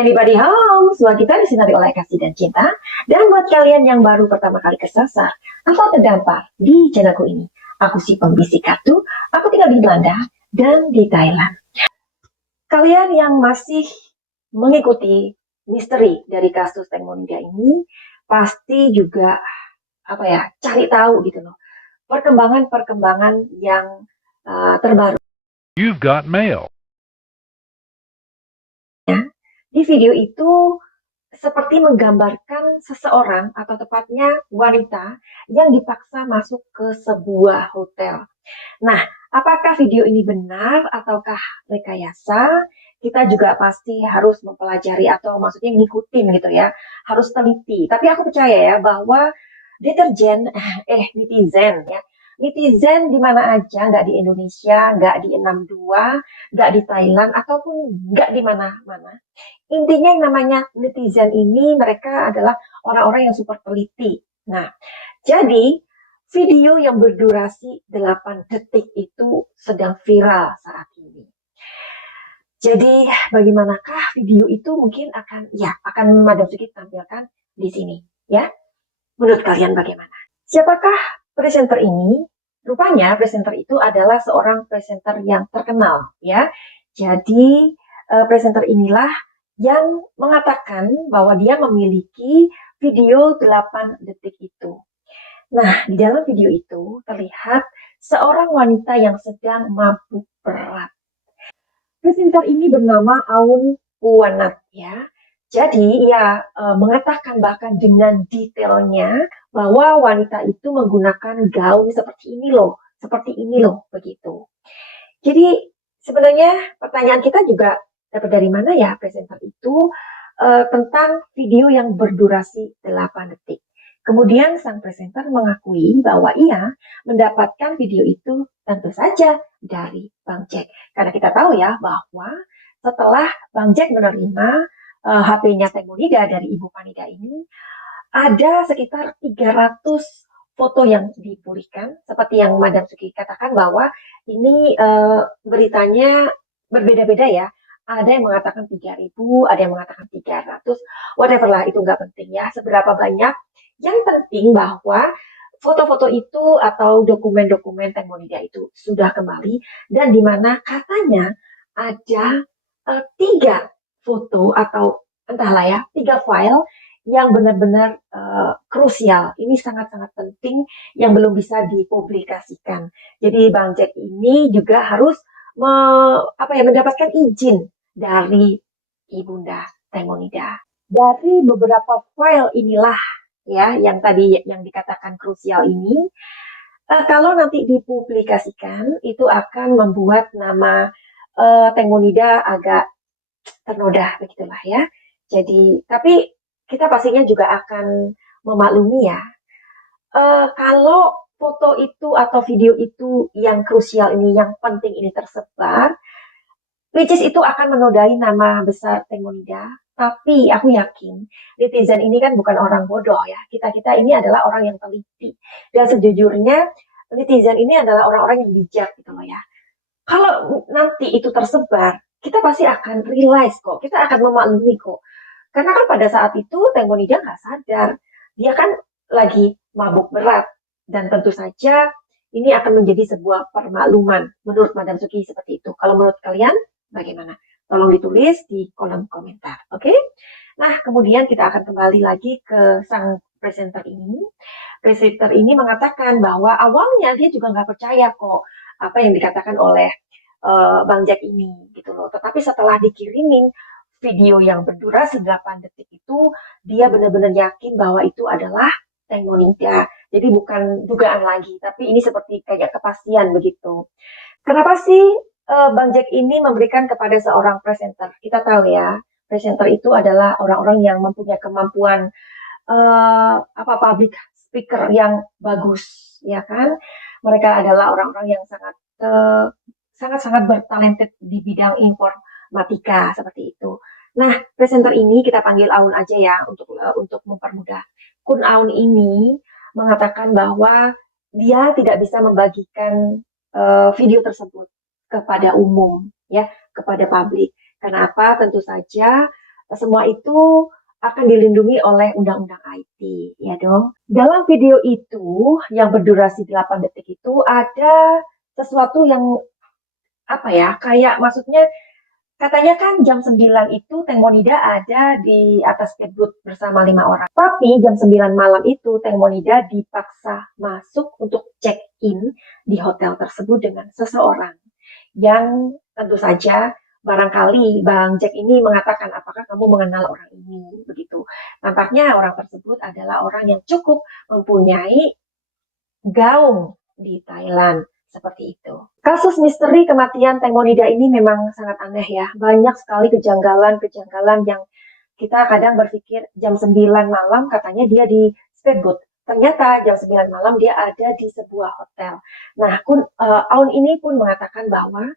Anybody home? Semua kita disinari oleh kasih dan cinta. Dan buat kalian yang baru pertama kali kesasar atau terdampar di channelku ini, aku si pembisik kartu, aku tinggal di Belanda dan di Thailand. Kalian yang masih mengikuti misteri dari kasus Teng Monica ini, pasti juga cari tahu gitu loh, perkembangan-perkembangan yang terbaru. You've got mail. Di video itu seperti menggambarkan seseorang atau tepatnya wanita yang dipaksa masuk ke sebuah hotel. Nah, apakah video ini benar ataukah rekayasa? Kita juga pasti harus mempelajari atau maksudnya ngikutin gitu ya, harus teliti. Tapi aku percaya ya bahwa netizen ya, netizen di mana aja, nggak di Indonesia, nggak di 62, nggak di Thailand, ataupun nggak di mana-mana. Intinya yang namanya netizen ini mereka adalah orang-orang yang super teliti. Nah, jadi video yang berdurasi 8 detik itu sedang viral saat ini. Jadi bagaimanakah video itu mungkin akan Madam Suki tampilkan di sini ya. Menurut kalian bagaimana? Siapakah presenter ini? Rupanya presenter itu adalah seorang presenter yang terkenal ya. Jadi presenter inilah yang mengatakan bahwa dia memiliki video 8 detik itu. Nah, di dalam video itu terlihat seorang wanita yang sedang mabuk berat. Presenter ini bernama Aun Puwanat ya. Jadi ia mengatakan bahkan dengan detailnya bahwa wanita itu menggunakan gaun seperti ini loh, begitu. Jadi sebenarnya pertanyaan kita juga dapat dari mana ya presenter itu tentang video yang berdurasi 8 detik. Kemudian sang presenter mengakui bahwa ia mendapatkan video itu tentu saja dari Bang Jack. Karena kita tahu ya bahwa setelah Bang Jack menerima HP-nya Teng Monica dari Ibu Panida ini, ada sekitar 300 foto yang dipulihkan. Seperti yang Madam Suki katakan bahwa ini beritanya berbeda-beda ya. Ada yang mengatakan 3.000, ada yang mengatakan 300, whatever lah, itu nggak penting ya, seberapa banyak. Yang penting bahwa foto-foto itu atau dokumen-dokumen Teng Monica itu sudah kembali, dan di mana katanya ada 3 foto atau entahlah ya, 3 file yang benar-benar krusial. Ini sangat-sangat penting yang belum bisa dipublikasikan. Jadi Bang Jack ini juga harus mendapatkan izin dari Ibunda Teng Monica. Dari beberapa file inilah ya yang tadi yang dikatakan krusial ini, kalau nanti dipublikasikan itu akan membuat nama Teng Monica agak ternoda begitulah ya. Jadi tapi kita pastinya juga akan memaklumi ya. Kalau foto itu atau video itu yang krusial ini, yang penting ini tersebar, which is itu akan menodai nama besar Teng Monica. Tapi aku yakin netizen ini kan bukan orang bodoh ya. Kita ini adalah orang yang teliti. Dan sejujurnya netizen ini adalah orang-orang yang bijak gitu loh ya. Kalau nanti itu tersebar, kita pasti akan realize kok. Kita akan memaklumi kok. Karena kan pada saat itu Teng Monica nggak sadar. Dia kan lagi mabuk berat. Dan tentu saja ini akan menjadi sebuah permakluman. Menurut Madam Suki seperti itu. Kalau menurut kalian bagaimana? Tolong ditulis di kolom komentar. Oke? Nah, kemudian kita akan kembali lagi ke sang presenter ini. Presenter ini mengatakan bahwa awalnya dia juga nggak percaya kok apa yang dikatakan oleh Bang Jack ini gitu loh. Tetapi setelah dikirimin video yang berdurasi 8 detik itu, dia benar-benar yakin bahwa itu adalah Teng Monica. Jadi bukan dugaan lagi, tapi ini seperti kayak kepastian begitu. Kenapa sih Bang Jack ini memberikan kepada seorang presenter? Kita tahu ya, presenter itu adalah orang-orang yang mempunyai kemampuan public speaker yang bagus, ya kan? Mereka adalah orang-orang yang sangat bertalented di bidang informatika seperti itu. Nah, presenter ini kita panggil Aun aja ya untuk mempermudah. Kun Aun ini mengatakan bahwa dia tidak bisa membagikan video tersebut kepada umum ya, kepada publik. Kenapa? Tentu saja semua itu akan dilindungi oleh undang-undang IT, ya dong. Dalam video itu yang berdurasi 8 detik itu ada sesuatu yang kayak maksudnya katanya kan jam 9 itu Teng Monida ada di atas speedboat bersama 5 orang. Tapi jam 9 malam itu Teng Monida dipaksa masuk untuk check-in di hotel tersebut dengan seseorang yang tentu saja barangkali Bang Jack ini mengatakan apakah kamu mengenal orang ini begitu. Nampaknya orang tersebut adalah orang yang cukup mempunyai gaung di Thailand seperti itu. Kasus misteri kematian Teng Monida ini memang sangat aneh ya. Banyak sekali kejanggalan-kejanggalan yang kita kadang berpikir jam 9 malam katanya dia di speedboat. Ternyata jam 9 malam dia ada di sebuah hotel. Nah, Aun ini pun mengatakan bahwa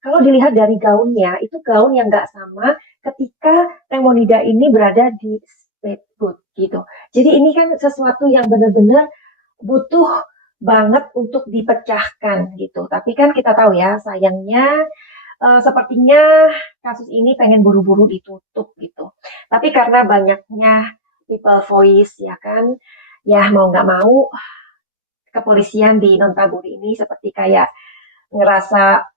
kalau dilihat dari gaunnya, itu gaun yang nggak sama ketika Teng Monida ini berada di speedboat gitu. Jadi ini kan sesuatu yang benar-benar butuh banget untuk dipecahkan gitu. Tapi kan kita tahu ya, sayangnya sepertinya kasus ini pengen buru-buru ditutup gitu. Tapi karena banyaknya people voice ya kan, ya mau nggak mau kepolisian di Nonthaburi ini seperti kayak ngerasa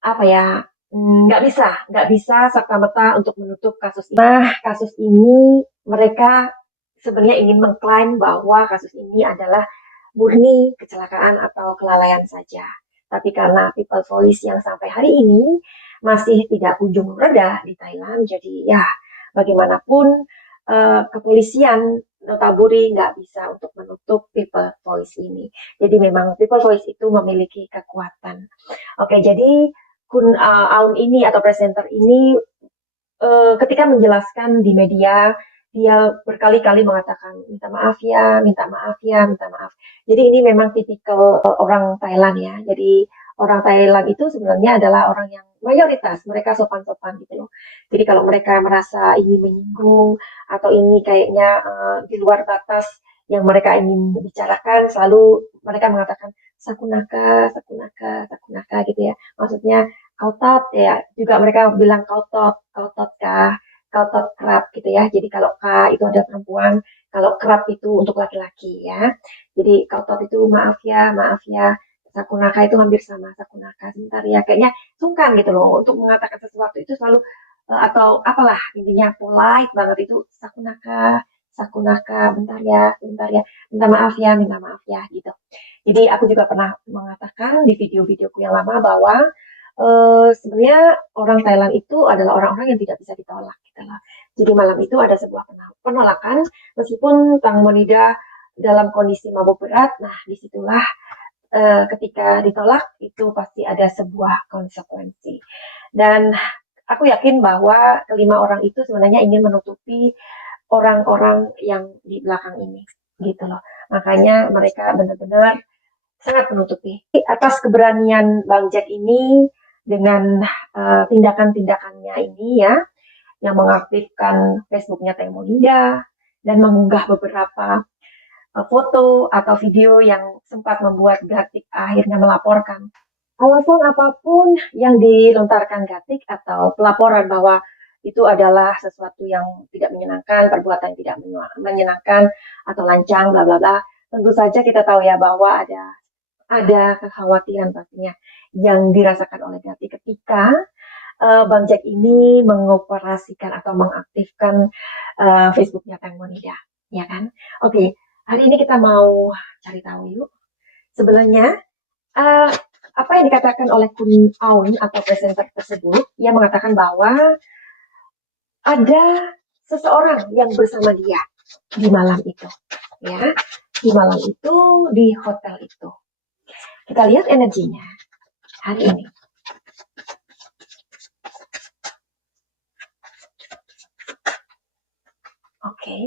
nggak bisa serta-merta untuk menutup kasus ini. Nah, kasus ini mereka sebenarnya ingin mengklaim bahwa kasus ini adalah murni kecelakaan atau kelalaian saja. Tapi karena people voice yang sampai hari ini masih tidak kunjung reda di Thailand, jadi ya bagaimanapun kepolisian Nonthaburi nggak bisa untuk menutup people voice ini. Jadi memang people voice itu memiliki kekuatan. Oke, jadi Aun ini atau presenter ini ketika menjelaskan di media dia berkali-kali mengatakan minta maaf ya, minta maaf ya, minta maaf. Jadi ini memang tipikal orang Thailand ya. Jadi orang Thailand itu sebenarnya adalah orang yang mayoritas mereka sopan-sopan gitu loh. Jadi kalau mereka merasa ini menyinggung atau ini kayaknya di luar batas yang mereka ingin bicarakan, selalu mereka mengatakan sakunaka, sakunaka, sakunaka gitu ya. Maksudnya kautot ya, juga mereka bilang kautot kah, kautot kerap gitu ya. Jadi kalau K itu ada perempuan, kalau kerap itu untuk laki-laki ya. Jadi kautot itu maaf ya, sakunaka itu hampir sama sakunaka. Sebentar ya, kayaknya sungkan gitu loh untuk mengatakan sesuatu itu selalu atau apalah intinya polite banget itu sakunaka, sakunaka, bentar ya, minta maaf ya gitu. Jadi aku juga pernah mengatakan di video-videoku yang lama bahwa sebenarnya orang Thailand itu adalah orang-orang yang tidak bisa ditolak gitu loh. Jadi malam itu ada sebuah penolakan meskipun Tang Monida dalam kondisi mabuk berat. Nah, disitulah ketika ditolak itu pasti ada sebuah konsekuensi. Dan aku yakin bahwa kelima orang itu sebenarnya ingin menutupi orang-orang yang di belakang ini gitu loh. Makanya mereka benar-benar sangat menutupi. Atas keberanian Bang Jack ini dengan tindakan-tindakannya ini ya, yang mengaktifkan Facebooknya Teng Monida dan mengunggah beberapa foto atau video yang sempat membuat Gatik akhirnya melaporkan. Alasan apapun yang dilontarkan Gatik atau pelaporan bahwa itu adalah sesuatu yang tidak menyenangkan, perbuatan tidak menyenangkan atau lancang, bla bla bla. Tentu saja kita tahu ya bahwa ada kekhawatiran pastinya yang dirasakan oleh Gatik ketika Bang Jack ini mengoperasikan atau mengaktifkan Facebooknya Teng Monida, ya kan? Oke, hari ini kita mau cari tahu yuk. Sebenarnya apa yang dikatakan oleh Kun Aun atau presenter tersebut, ia mengatakan bahwa ada seseorang yang bersama dia di malam itu, ya, di malam itu di hotel itu. Kita lihat energinya hari ini. Oke.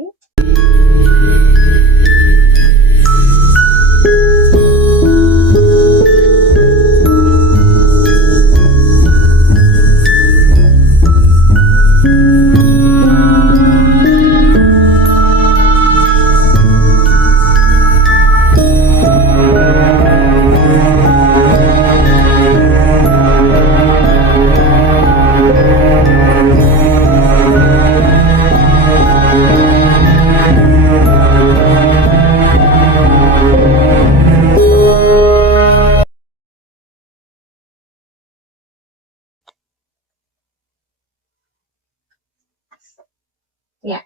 Ya,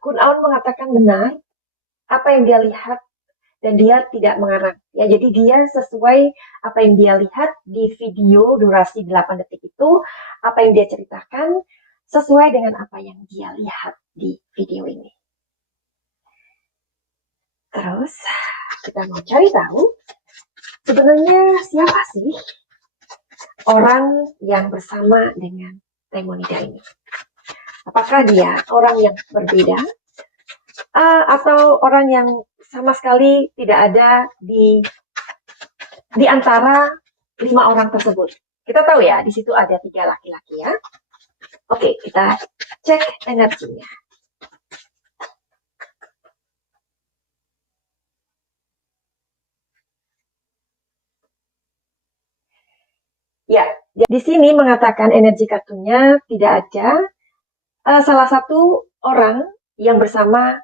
Kun Aun mengatakan benar apa yang dia lihat dan dia tidak mengarang. Ya, jadi dia sesuai apa yang dia lihat di video durasi 8 detik itu, apa yang dia ceritakan sesuai dengan apa yang dia lihat di video ini. Terus kita mau cari tahu sebenarnya siapa sih orang yang bersama dengan Taimonida ini? Apakah dia orang yang berbeda atau orang yang sama sekali tidak ada di antara 5 orang tersebut? Kita tahu ya, di situ ada 3 laki-laki ya. Oke, kita cek energinya. Ya, di sini mengatakan energi kartunya tidak ada salah satu orang yang bersama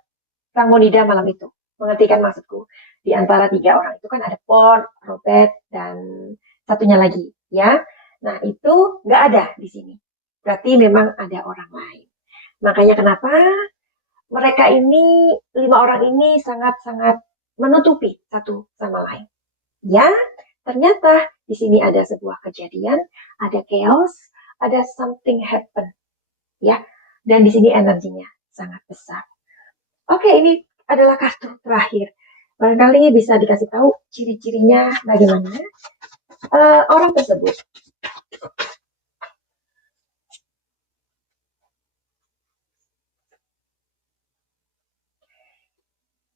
Kang Monida malam itu. Mengertikan maksudku? Di antara 3 orang itu kan ada Port, Robert, dan satunya lagi, ya. Nah, itu nggak ada di sini. Berarti memang ada orang lain. Makanya kenapa mereka ini, 5 orang ini sangat-sangat menutupi satu sama lain. Ya, ternyata di sini ada sebuah kejadian, ada chaos, ada something happen, ya. Dan di sini energinya sangat besar. Oke, ini adalah kartu terakhir. Barangkali bisa dikasih tahu ciri-cirinya bagaimana orang tersebut.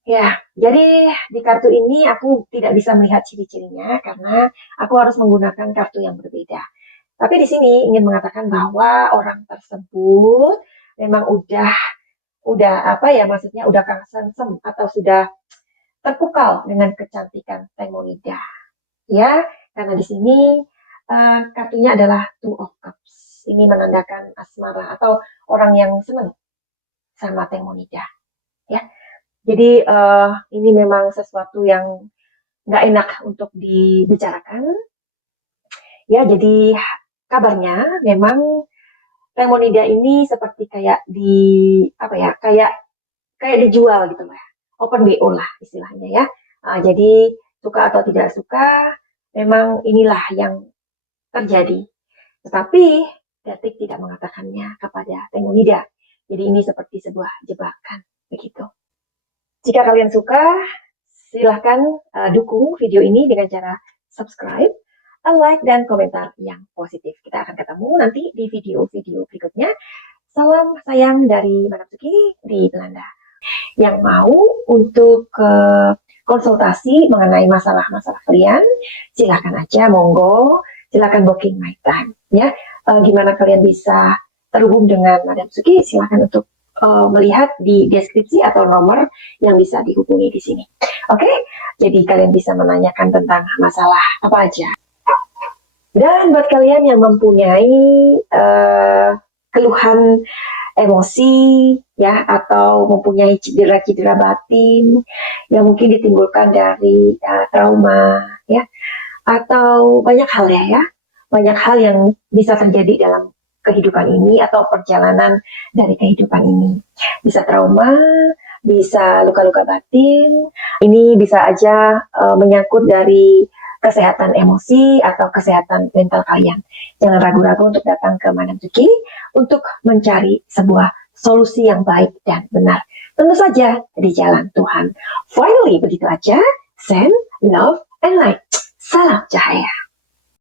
Ya, jadi di kartu ini aku tidak bisa melihat ciri-cirinya karena aku harus menggunakan kartu yang berbeda. Tapi di sini ingin mengatakan bahwa orang tersebut memang udah apa ya, maksudnya udah kesengsem atau sudah terpukau dengan kecantikan Taimonida. Ya, karena di sini kartunya adalah Two of Cups. Ini menandakan asmara atau orang yang senang sama Taimonida. Ya, jadi ini memang sesuatu yang nggak enak untuk dibicarakan. Ya, jadi kabarnya memang Taimonida ini seperti kayak apa ya, kayak dijual gitu lah, open BO lah istilahnya ya. Jadi suka atau tidak suka, memang inilah yang terjadi. Tetapi Detik tidak mengatakannya kepada Taimonida. Jadi ini seperti sebuah jebakan begitu. Jika kalian suka, silahkan dukung video ini dengan cara subscribe, like, dan komentar yang positif. Kita akan ketemu nanti di video-video berikutnya. Salam sayang dari Madam Suki di Belanda. Yang mau untuk konsultasi mengenai masalah-masalah kalian, silahkan aja, monggo, silahkan booking my time. Ya, gimana kalian bisa terhubung dengan Madam Suki, silahkan untuk melihat di deskripsi atau nomor yang bisa dihubungi di sini. Oke, jadi kalian bisa menanyakan tentang masalah apa aja. Dan buat kalian yang mempunyai keluhan emosi ya atau mempunyai cedera-cedera batin yang mungkin ditimbulkan dari trauma ya atau banyak hal ya banyak hal yang bisa terjadi dalam kehidupan ini atau perjalanan dari kehidupan ini, bisa trauma, bisa luka-luka batin, ini bisa aja menyangkut dari kesehatan emosi atau kesehatan mental kalian. Jangan ragu-ragu untuk datang ke Madam Suki untuk mencari sebuah solusi yang baik dan benar. Tentu saja di jalan Tuhan. Finally, begitu aja. Send, love, and light. Salam cahaya.